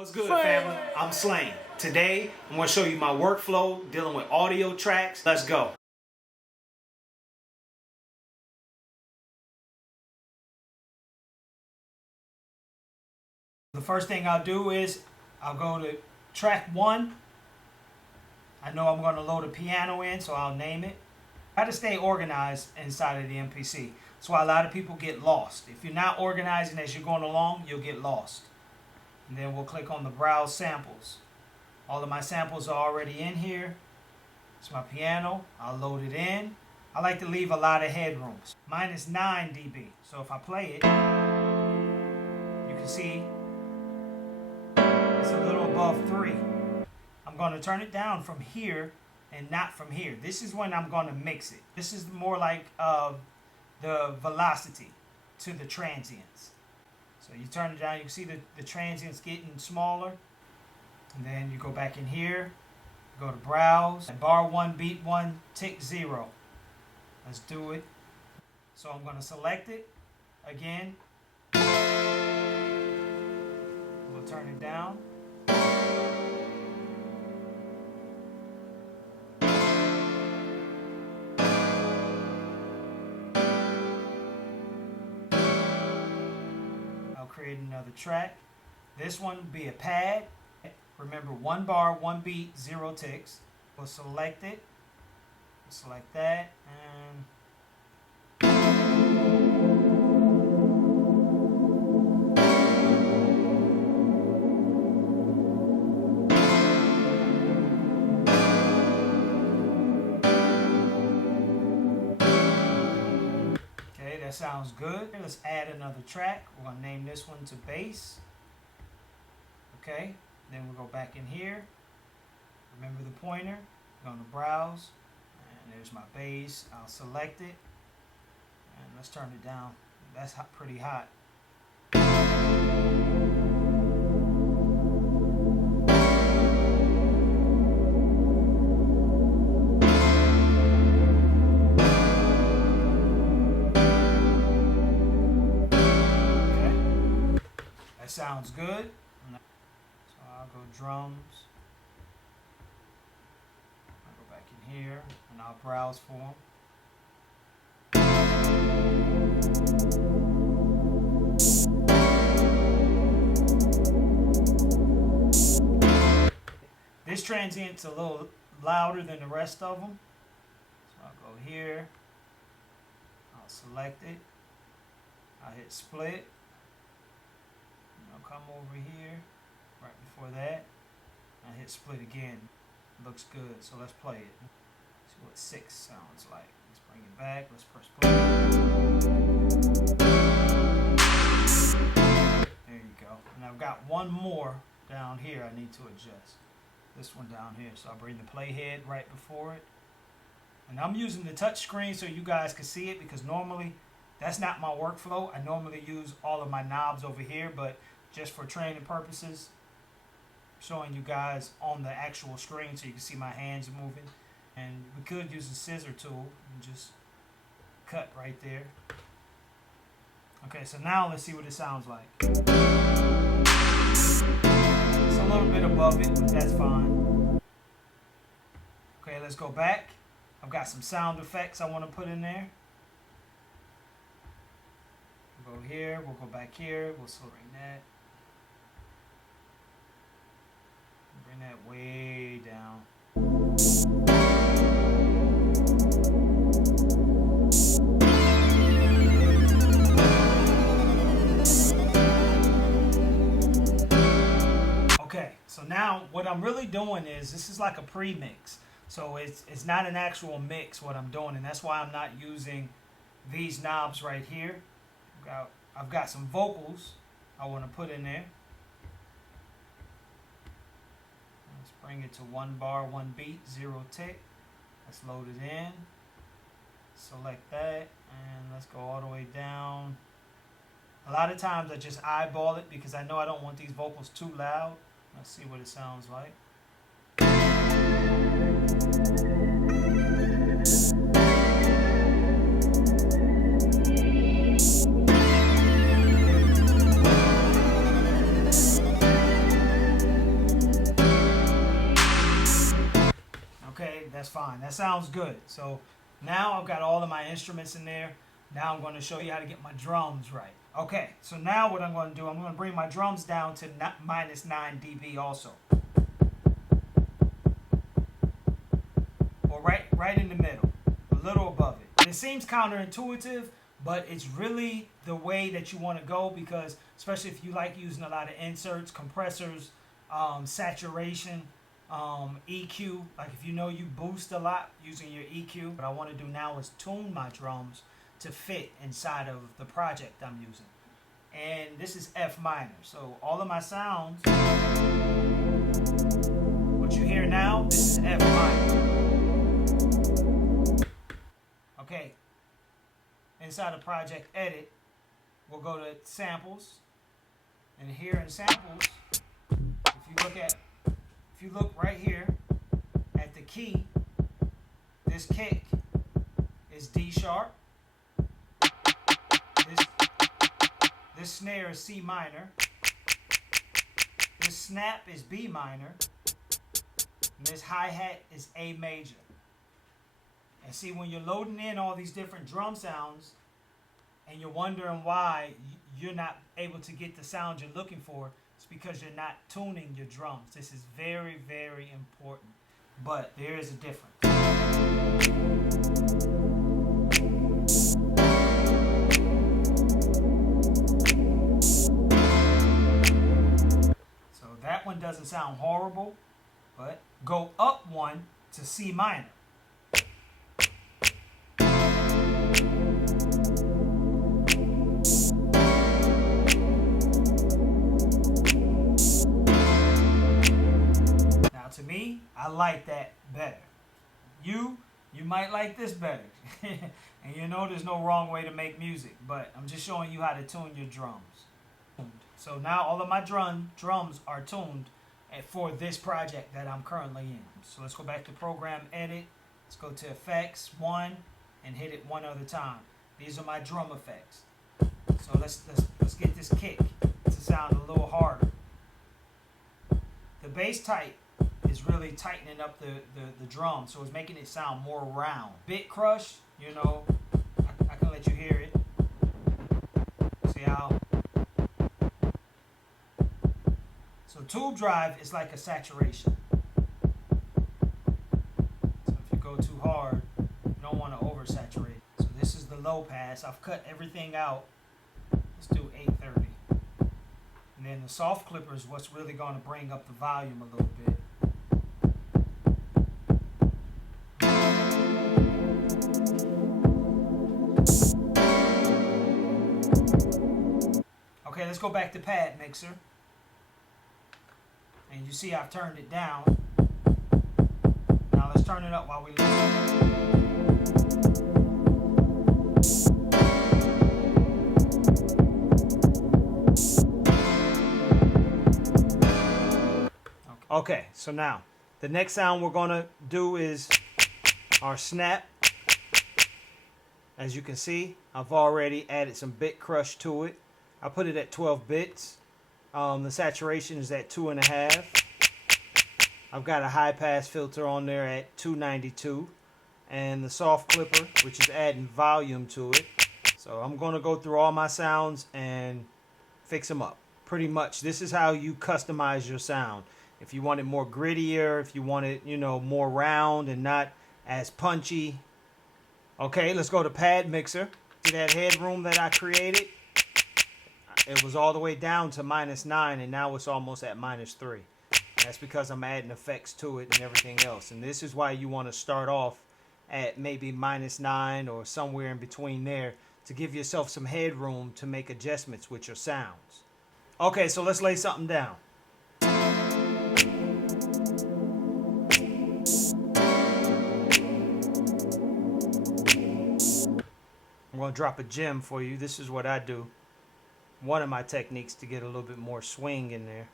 What's good, family? I'm Slain. Today, I'm going to show you my workflow dealing with audio tracks. Let's go. The first thing I'll do is I'll go to track 1. I know I'm going to load a piano in, so I'll name it. I try to stay organized inside of the MPC. That's why a lot of people get lost. If you're not organizing as you're going along, you'll get lost. And then we'll click on the Browse Samples. All of my samples are already in here. It's my piano. I'll load it in. I like to leave a lot of headrooms. Mine is 9 dB. So if I play it, you can see it's a little above 3. I'm going to turn it down from here and not from here. This is when I'm going to mix it. This is more like the velocity to the transients. So you turn it down, you can see the transients getting smaller. And then you go back in here, go to Browse, and bar 1, beat 1, tick 0. Let's do it. So I'm going to select it again. We'll turn it down. Create another track. This one will be a pad. Remember, 1 bar, 1 beat, 0 ticks. We'll select it. We'll select that and that sounds good. Let's add another track. We're going to name this one to bass. Okay, then we'll go back in here. Remember the pointer. Go to Browse, and there's my bass. I'll select it, and let's turn it down. That's pretty hot. Sounds good. So I'll go drums. I'll go back in here and I'll browse for them. This transient's a little louder than the rest of them. So I'll go here. I'll select it. I'll hit split. I'll come over here, right before that, and hit split again. Looks good, so let's play it. See what 6 sounds like. Let's bring it back, let's press play. There you go. And I've got one more down here I need to adjust. This one down here. So I'll bring the playhead right before it. And I'm using the touch screen so you guys can see it, because normally that's not my workflow. I normally use all of my knobs over here, but just for training purposes, showing you guys on the actual screen so you can see my hands moving. And we could use a scissor tool and just cut right there. Okay, so now let's see what it sounds like. It's a little bit above it, but that's fine. Okay, let's go back. I've got some sound effects I want to put in there. We'll go here, we'll go back here, we'll bring that. Bring that way down. Okay, so now what I'm really doing is, this is like a pre-mix. So it's not an actual mix what I'm doing, and that's why I'm not using these knobs right here. I've got some vocals I want to put in there. Let's bring it to 1 bar, 1 beat, 0 tick. Let's load it in. Select that, and let's go all the way down. A lot of times I just eyeball it because I know I don't want these vocals too loud. Let's see what it sounds like. that's fine. That sounds good. So now I've got all of my instruments in there. Now I'm going to show you how to get my drums right. Okay, so now what I'm going to do, I'm going to bring my drums down to minus 9 dB also. Or right in the middle, a little above it. And it seems counterintuitive, but it's really the way that you want to go, because especially if you like using a lot of inserts, compressors, saturation, EQ, like if you know you boost a lot using your EQ. What I want to do now is tune my drums to fit inside of the project I'm using. And this is F minor. So all of my sounds, what you hear now, this is F minor. Okay. Inside of Project Edit, we'll go to Samples. And here in Samples, if you look right here at the key, this kick is D sharp. This snare is C minor. This snap is B minor. And this hi-hat is A major. And see, when you're loading in all these different drum sounds and you're wondering why you're not able to get the sound you're looking for, it's because you're not tuning your drums. This is very, very important. But there is a difference. So that one doesn't sound horrible, but go up one to C minor. To me, I like that better. You might like this better. And you know there's no wrong way to make music, but I'm just showing you how to tune your drums. So now all of my drums are tuned for this project that I'm currently in. So let's go back to Program Edit. Let's go to Effects 1 and hit it one other time. These are my drum effects. So let's get this kick to sound a little harder. The bass type is really tightening up the drum, so it's making it sound more round. Bit crush, you know, I can let you hear it. See how? So tube drive is like a saturation. So if you go too hard, you don't want to oversaturate. So this is the low pass. I've cut everything out. Let's do 830. And then the soft clipper is what's really going to bring up the volume a little bit. Okay, let's go back to Pad Mixer. And you see I've turned it down. Now let's turn it up while we listen. Okay, so now the next sound we're going to do is our snap. As you can see, I've already added some bit crush to it. I put it at 12 bits. The saturation is at 2.5. I've got a high pass filter on there at 292. And the soft clipper, which is adding volume to it. So I'm going to go through all my sounds and fix them up. Pretty much, this is how you customize your sound. If you want it more grittier, if you want it, you know, more round and not as punchy. Okay, let's go to Pad Mixer. See that headroom that I created? It was all the way down to -9, and now it's almost at -3. That's because I'm adding effects to it and everything else. And this is why you want to start off at maybe -9 or somewhere in between there to give yourself some headroom to make adjustments with your sounds. Okay, so let's lay something down. I'm going to drop a gem for you. This is what I do. One of my techniques to get a little bit more swing in there.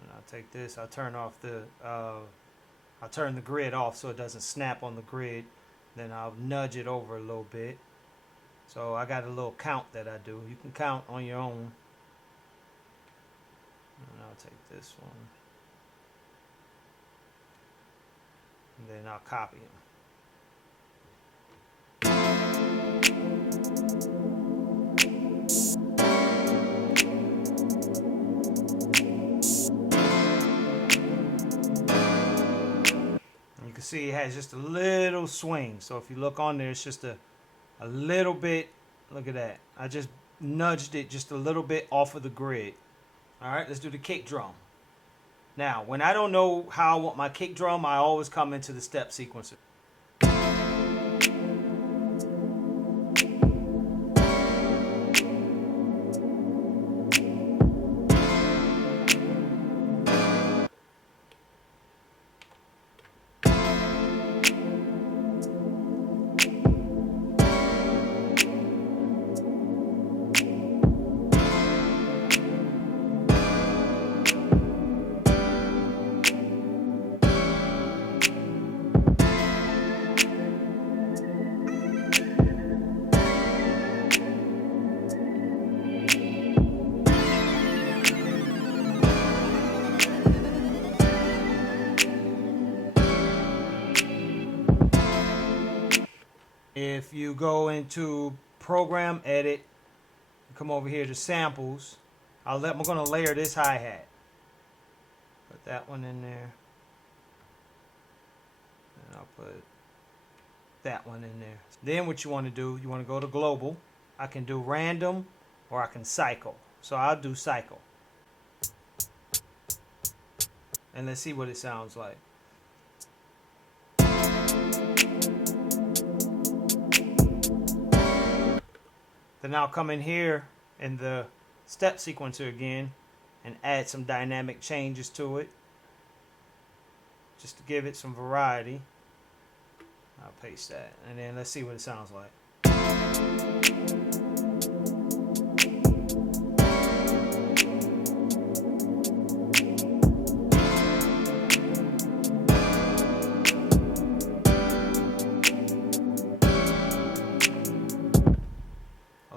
And I'll take this. I'll turn off the I'll turn the grid off so it doesn't snap on the grid. Then I'll nudge it over a little bit. So I got a little count that I do. You can count on your own. And I'll take this one. And then I'll copy them. You can see it has just a little swing. So if you look on there, it's just a little bit. Look at that. I just nudged it just a little bit off of the grid. All right, let's do the kick drum. Now, when I don't know how I want my kick drum, I always come into the step sequencer. If you go into Program, Edit, come over here to Samples, I'm going to layer this hi-hat. Put that one in there. And I'll put that one in there. Then what you want to do, you want to go to Global. I can do Random or I can Cycle. So I'll do Cycle. And let's see what it sounds like. Then I'll come in here in the step sequencer again and add some dynamic changes to it just to give it some variety. I'll paste that and then let's see what it sounds like.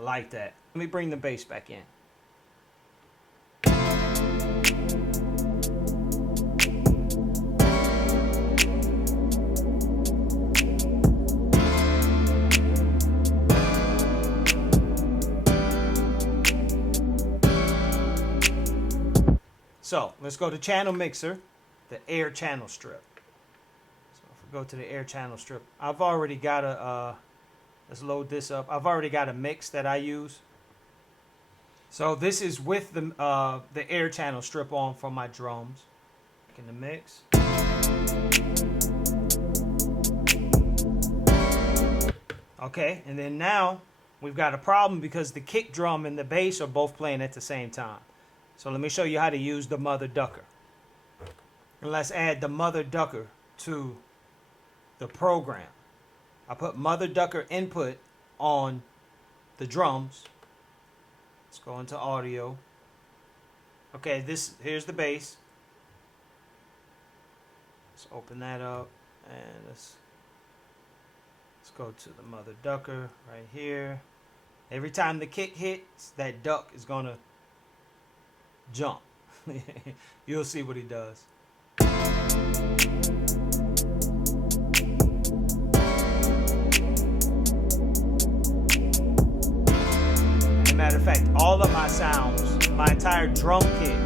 Like that. Let me bring the bass back in. So let's go to Channel Mixer, the Air Channel Strip. So if we go to the Air Channel Strip, I've already got a let's load this up. I've already got a mix that I use. So this is with the air channel strip on for my drums. In the mix. Okay, and then now we've got a problem because the kick drum and the bass are both playing at the same time. So let me show you how to use the Mother Ducker. And let's add the Mother Ducker to the program. I put Mother Ducker input on the drums. Let's go into audio. Okay, here's the bass. Let's open that up and let's go to the Mother Ducker right here. Every time the kick hits, that duck is gonna jump. You'll see what he does. Matter of fact, all of my sounds, my entire drum kit,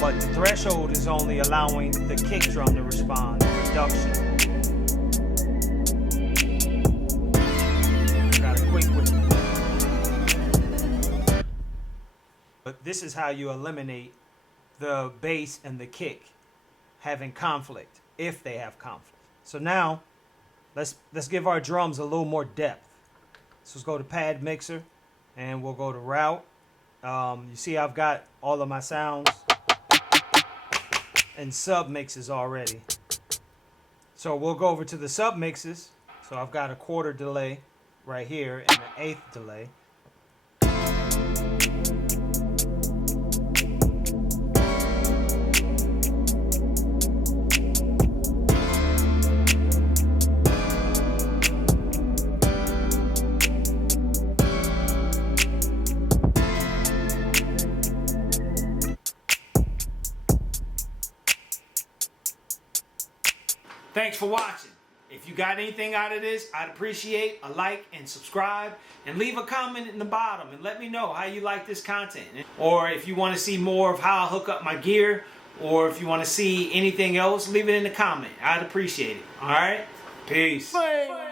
but the threshold is only allowing the kick drum to respond, the reduction. Gotta quick with it. But this is how you eliminate the bass and the kick having conflict, if they have conflict. So now, let's give our drums a little more depth. So let's go to Pad Mixer and we'll go to Route. You see I've got all of my sounds and sub mixes already. So we'll go over to the sub mixes. So I've got a quarter delay right here and an eighth delay. Thanks for watching. If you got anything out of this, I'd appreciate a like and subscribe, and leave a comment in the bottom and let me know how you like this content. Or if you want to see more of how I hook up my gear, or if you want to see anything else, leave it in the comment. I'd appreciate it. Alright? Peace. Bye.